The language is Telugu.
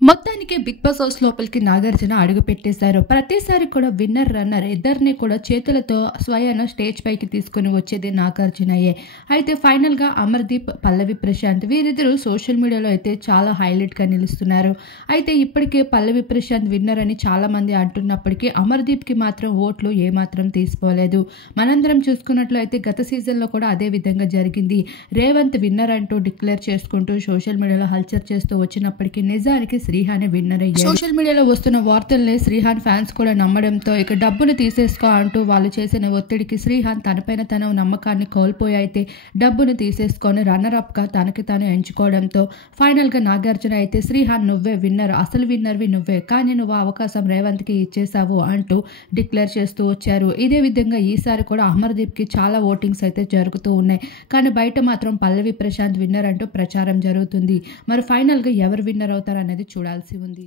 మొత్తానికి 'బిగ్ బాస్' హౌస్ లోపలికి నాగార్జున అడుగు పెట్టేశారు. ప్రతిసారి కూడా విన్నర్, రన్నర్ ఇద్దరిని కూడా చేతులతో స్వయాన స్టేజ్ పైకి తీసుకొని వచ్చేది నాగార్జునయే. అయితే ఫైనల్‌గా అమర్‌దీప్, పల్లవి ప్రశాంత్ వీరిద్దరూ సోషల్ మీడియాలో అయితే చాలా హైలైట్‌గా నిలుస్తున్నారు. అయితే ఇప్పటికే పల్లవి ప్రశాంత్ విన్నర్ అని చాలామంది అంటున్నప్పటికీ అమర్‌దీప్‌కి మాత్రం ఓట్లు ఏమాత్రం తీసిపోలేదు. మనందరం చూసుకున్నట్లయితే గత సీజన్‌లో కూడా అదే విధంగా జరిగింది. రేవంత్ విన్నర్ అంటూ డిక్లేర్ చేసుకుంటూ సోషల్ మీడియాలో హల్చల్ చేస్తూ వచ్చినప్పటికీ నిజానికి శ్రీహాన్ విన్నర్ అయ్యారు. సోషల్ మీడియాలో వస్తున్న వార్తల్ని శ్రీహాన్ ఫ్యాన్స్ కూడా నమ్మడంతో ఇక డబ్బును తీసేసుకో అంటూ వాళ్ళు చేసిన ఒత్తిడికి శ్రీహాన్ తనపైన తన నమ్మకాన్ని కోల్పోయి అయితే డబ్బును తీసేసుకొని రన్నర్ అప్ గా తనకి తాను ఎంచుకోవడంతో ఫైనల్ గా నాగార్జున అయితే శ్రీహాన్ నువ్వే విన్నర్, అసలు విన్నర్వి నువ్వే, కానీ నువ్వు ఆ అవకాశం రేవంత్ కి ఇచ్చేసావు అంటూ డిక్లేర్ చేస్తూ వచ్చారు. ఇదే విధంగా ఈసారి కూడా అమర్దీప్ కి చాలా ఓటింగ్స్ అయితే జరుగుతూ ఉన్నాయి. కానీ బయట మాత్రం పల్లవి ప్రశాంత్ విన్నర్ అంటూ ప్రచారం జరుగుతుంది. మరి ఫైనల్ గా ఎవరు విన్నర్ అవుతారు అనేది చూడాల్సి ఉంది.